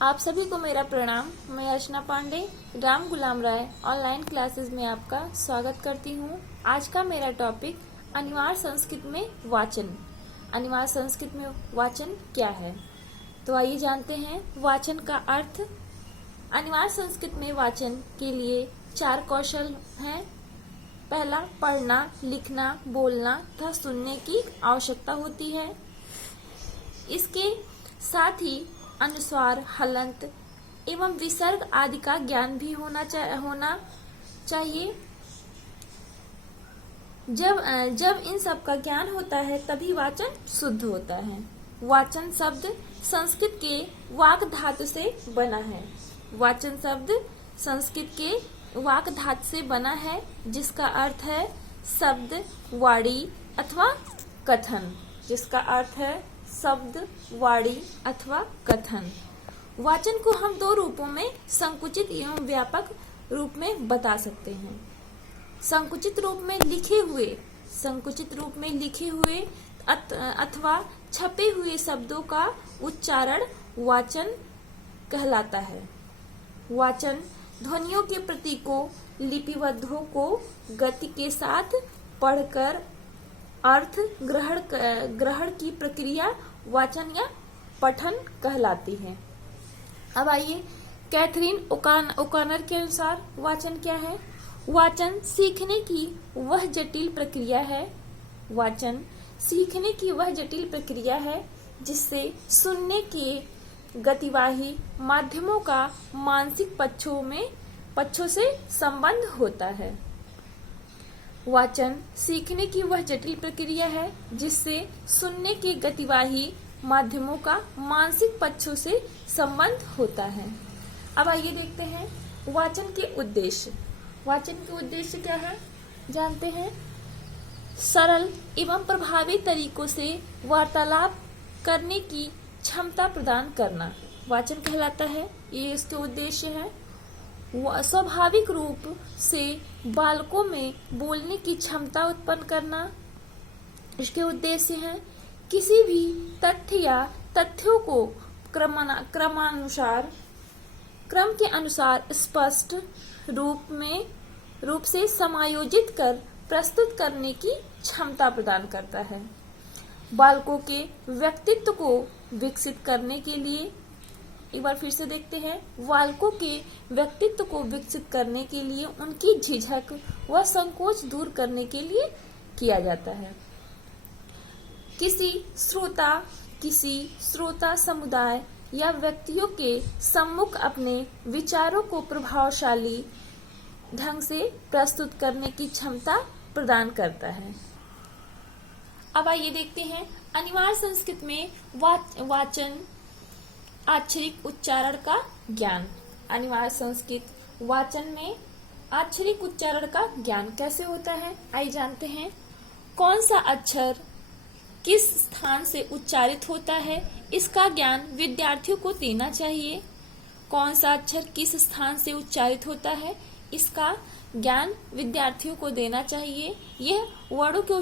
आप सभी को मेरा प्रणाम। मैं अर्चना पांडे राम गुलाम राय ऑनलाइन क्लासेस में आपका स्वागत करती हूँ। आज का मेरा टॉपिक अनिवार्य संस्कृत में वाचन। अनिवार्य संस्कृत में वाचन क्या है, तो आइए जानते हैं वाचन का अर्थ। अनिवार्य संस्कृत में वाचन के लिए 4 कौशल हैं। पहला, पढ़ना, लिखना, बोलना तथा सुनने की आवश्यकता होती है। इसके साथ ही अनुस्वार, हलंत एवं विसर्ग आदि का ज्ञान भी होना चाहिए। जब इन सब का ज्ञान होता है तभी वाचन शुद्ध होता है। वाचन शब्द संस्कृत के वाक धातु से बना है। वाचन शब्द संस्कृत के वाक धातु से बना है, जिसका अर्थ है शब्द, वाणी अथवा कथन। जिसका अर्थ है शब्द, वाणी अथवा कथन। वाचन को हम 2 रूपों में संकुचित एवं व्यापक रूप में बता सकते हैं। संकुचित रूप में लिखे हुए अथवा छपे हुए शब्दों का उच्चारण वाचन कहलाता है। वाचन ध्वनियों के प्रतीकों, लिपिबद्धों को गति के साथ पढ़कर अर्थ ग्रहण की प्रक्रिया वाचन या पठन कहलाती है। अब आइए कैथरीन ओकानर के अनुसार वाचन क्या है। वाचन सीखने की वह जटिल प्रक्रिया है। वाचन सीखने की वह जटिल प्रक्रिया है जिससे सुनने के गतिवाही माध्यमों का मानसिक पक्षों से संबंध होता है। वाचन सीखने की वह जटिल प्रक्रिया है जिससे सुनने के गतिवाही माध्यमों का मानसिक पक्षों से संबंध होता है। अब आइए देखते हैं वाचन के उद्देश्य। वाचन के उद्देश्य क्या है, जानते हैं। सरल एवं प्रभावी तरीकों से वार्तालाप करने की क्षमता प्रदान करना वाचन कहलाता है। ये इसके उद्देश्य है। स्वाभाविक रूप से बालकों में बोलने की क्षमता उत्पन्न करना इसके उद्देश्य है। किसी भी तथ्य या तथ्यों को क्रम के अनुसार स्पष्ट रूप से समायोजित कर प्रस्तुत करने की क्षमता प्रदान करता है। बालकों के व्यक्तित्व को विकसित करने के लिए, एक बार फिर से देखते हैं, बालकों के व्यक्तित्व को विकसित करने के लिए उनकी झिझक व संकोच दूर करने के लिए किया जाता है। किसी श्रोता समुदाय या व्यक्तियों के सम्मुख अपने विचारों को प्रभावशाली ढंग से प्रस्तुत करने की क्षमता प्रदान करता है। अब आइए देखते हैं अनिवार्य संस्कृत में वाचन आक्षरिक उच्चारण का ज्ञान। अनिवार्य संस्कृत वाचन में आक्षरिक उच्चारण का ज्ञान कैसे होता है, आइए जानते हैं। कौन सा अक्षर किस स्थान से उच्चारित होता है, इसका ज्ञान विद्यार्थियों को देना चाहिए। कौन सा अक्षर किस स्थान से उच्चारित होता है, इसका ज्ञान विद्यार्थियों को देना चाहिए। यह वर्णों के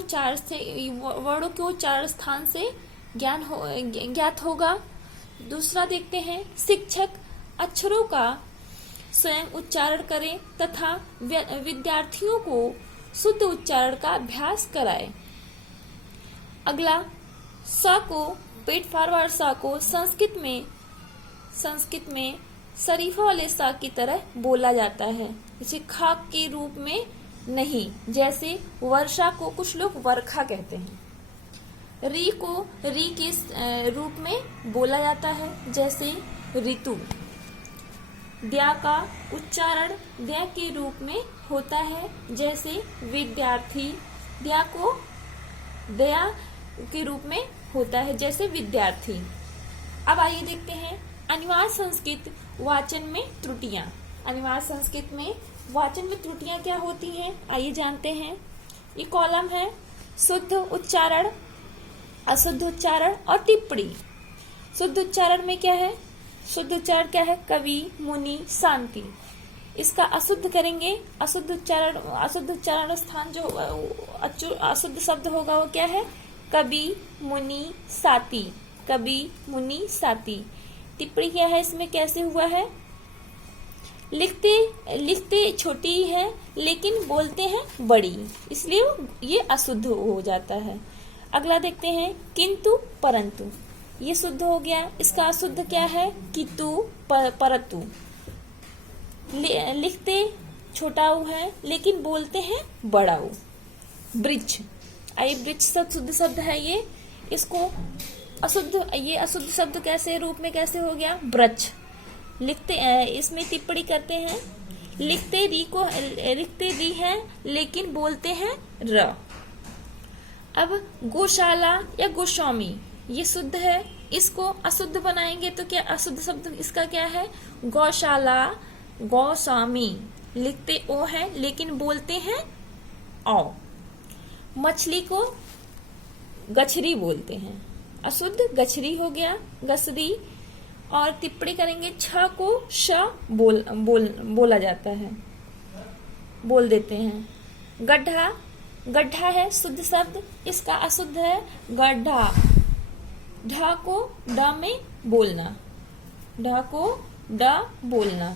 उच्चारण स्थान से ज्ञात होगा। दूसरा देखते हैं, शिक्षक अक्षरों का स्वयं उच्चारण करें तथा विद्यार्थियों को शुद्ध उच्चारण का अभ्यास कराएं। अगला, स को पेट फॉरवर्ड स को संस्कृत में शरीफा वाले स की तरह बोला जाता है, जैसे खा के रूप में नहीं। जैसे वर्षा को कुछ लोग वर्षा कहते हैं। री को री के रूप में बोला जाता है, जैसे ऋतु। द्या का उच्चारण द्या के रूप में होता है, जैसे विद्यार्थी। द्या को दया के रूप में होता है, जैसे विद्यार्थी। अब आइए देखते हैं अनिवार्य संस्कृत वाचन में त्रुटियां। अनिवार्य संस्कृत में वाचन में त्रुटियां क्या होती हैं, आइए जानते हैं। ये कॉलम है शुद्ध उच्चारण, अशुद्ध उच्चारण और टिप्पणी। शुद्ध उच्चारण में क्या है, शुद्ध उच्चारण क्या है, कवि, मुनि, शांति। इसका अशुद्ध करेंगे, अशुद्ध उच्चारण स्थान जो अशुद्ध शब्द होगा वो क्या है, कवि, मुनि, साती। कवि, मुनि, साती। टिप्पणी क्या है इसमें, कैसे हुआ है? लिखते लिखते छोटी है लेकिन बोलते हैं बड़ी, इसलिए ये अशुद्ध हो जाता है। अगला देखते हैं किंतु परंतु, ये शुद्ध हो गया। इसका अशुद्ध क्या है? कितु परतु। लिखते छोटा ऊ है लेकिन बोलते हैं बड़ा ऊ। वृक्ष, आई वृक्ष सब शुद्ध शब्द है ये, इसको अशुद्ध, ये अशुद्ध शब्द कैसे रूप में कैसे हो गया? वृक्ष। लिखते इसमें टिप्पणी करते हैं, लिखते री है लेकिन बोलते हैं र। अब गौशाला या गोस्वामी, ये शुद्ध है, इसको अशुद्ध बनाएंगे तो क्या अशुद्ध शब्द इसका क्या है? गौशाला, गौस्वामी। लिखते ओ है लेकिन बोलते हैं औ। मछली को गछरी बोलते हैं, अशुद्ध गछरी हो गया, गसरी। और टिप्पणी करेंगे, छ को श बोला जाता है, बोल देते हैं। गड्ढा, गड्ढा है शुद्ध शब्द, इसका अशुद्ध है गड्ढा। ढ को ड में बोलना, ढ को ड बोलना।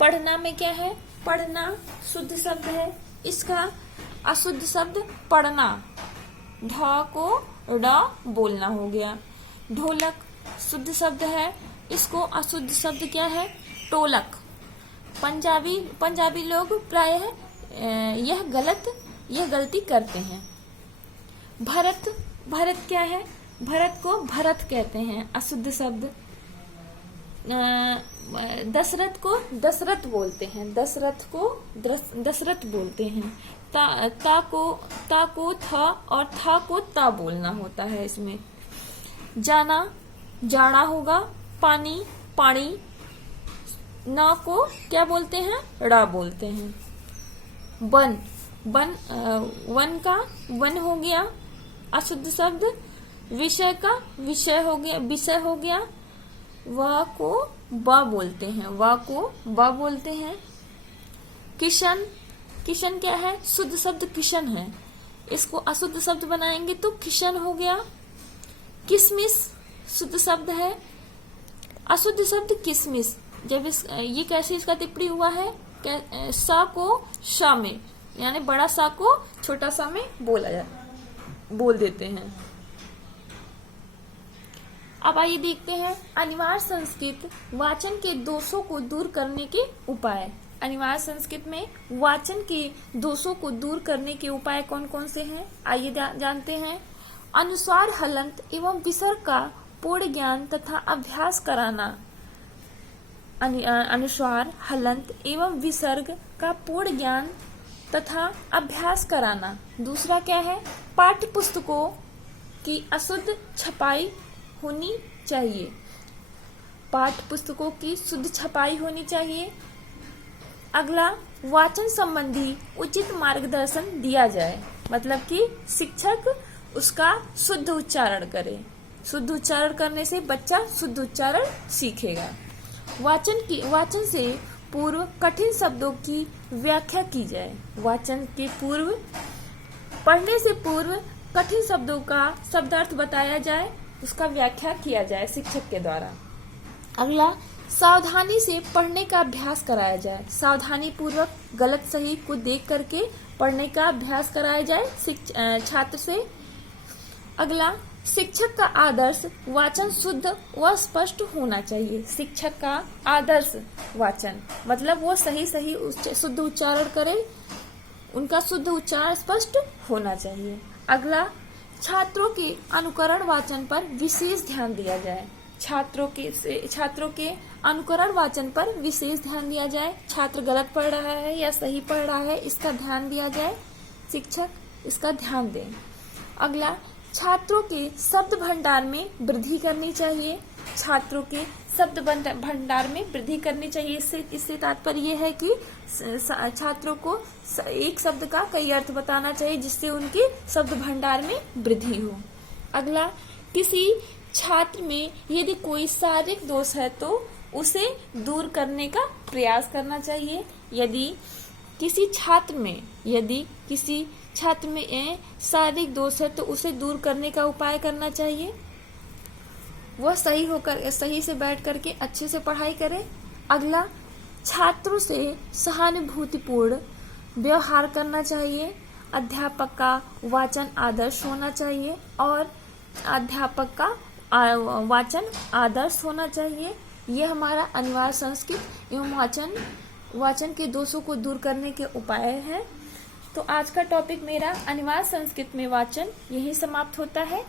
पढ़ना में क्या है? पढ़ना शुद्ध शब्द है, इसका अशुद्ध शब्द पढ़ना। ढ को ड बोलना हो गया। ढोलक शुद्ध शब्द है, इसको अशुद्ध शब्द क्या है? टोलक। पंजाबी लोग प्रायः यह गलती करते हैं। भरत, भरत क्या है? भरत को भरत कहते हैं, अशुद्ध शब्द। दशरथ को दशरथ बोलते हैं, दशरथ को दशरथ बोलते हैं। ता को थ और था को ता बोलना होता है इसमें। जाना, जाड़ा होगा। पानी, पानी। न को क्या बोलते हैं? ड़ा बोलते हैं। वन, वन का वन हो गया, अशुद्ध शब्द। विषय का विषय हो गया, विषय हो गया। व को ब बोलते हैं, व को ब बोलते हैं। किशन, किशन क्या है? शुद्ध शब्द किशन है, इसको अशुद्ध शब्द बनाएंगे तो किशन हो गया। किसमिस शुद्ध शब्द है, अशुद्ध शब्द किसमिस। जब ये कैसे इसका टिप्पणी हुआ है? सा को श में, यानी बड़ा सा को छोटा सा में बोल देते हैं। अब आइए देखते हैं अनिवार्य संस्कृत वाचन के दोषों को दूर करने के उपाय। अनिवार्य संस्कृत में वाचन के दोषों को दूर करने के उपाय कौन कौन से हैं, आइए जानते हैं। अनुस्वार, हलंत एवं विसर्ग का पूर्ण ज्ञान तथा अभ्यास कराना। अनुस्वार, हलंत एवं विसर्ग का पूर्ण ज्ञान तथा अभ्यास कराना। दूसरा क्या है? पाठ्य पुस्तकों की अशुद्ध छपाई होनी चाहिए, पाठ्य पुस्तकों की शुद्ध छपाई होनी चाहिए। अगला, वाचन संबंधी उचित मार्गदर्शन दिया जाए, मतलब कि शिक्षक उसका शुद्ध उच्चारण करे। शुद्ध उच्चारण करने से बच्चा शुद्ध उच्चारण सीखेगा। वाचन से पूर्व कठिन शब्दों की व्याख्या की जाए। वाचन के पूर्व, पढ़ने से पूर्व कठिन शब्दों का शब्दार्थ बताया जाए, उसका व्याख्या किया जाए शिक्षक के द्वारा। अगला, सावधानी से पढ़ने का अभ्यास कराया जाए। सावधानी पूर्वक गलत सही को देख करके पढ़ने का अभ्यास कराया जाए छात्र से। अगला, शिक्षक का आदर्श वाचन शुद्ध व स्पष्ट होना चाहिए। शिक्षक का आदर्श वाचन मतलब वो सही शुद्ध उच्चारण करे, उनका शुद्ध उच्चारण स्पष्ट होना चाहिए। अगला, छात्रों के अनुकरण वाचन पर विशेष ध्यान दिया जाए। छात्रों के अनुकरण वाचन पर विशेष ध्यान दिया जाए। छात्र गलत पढ़ रहा है या सही पढ़ रहा है, इसका ध्यान दिया जाए, शिक्षक इसका ध्यान दें। अगला, छात्रों के शब्द भंडार में वृद्धि करनी चाहिए। छात्रों के शब्द भंडार में वृद्धि करनी चाहिए। इससे तात्पर्य है कि छात्रों को एक शब्द का कई अर्थ बताना चाहिए, जिससे उनके शब्द भंडार में वृद्धि हो। अगला, किसी छात्र में यदि कोई शारीरिक दोष है तो उसे दूर करने का प्रयास करना चाहिए। यदि किसी छात्र में शारीरिक दोष है तो उसे दूर करने का उपाय करना चाहिए। वह सही से बैठ करके अच्छे से पढ़ाई करें। अगला, छात्रों से सहानुभूतिपूर्ण व्यवहार करना चाहिए। अध्यापक का वाचन आदर्श होना चाहिए और अध्यापक का वाचन आदर्श होना चाहिए। ये हमारा अनिवार्य संस्कृत एवं वाचन के दोषों को दूर करने के उपाय हैं। तो आज का टॉपिक मेरा अनिवार्य संस्कृत में वाचन यही समाप्त होता है।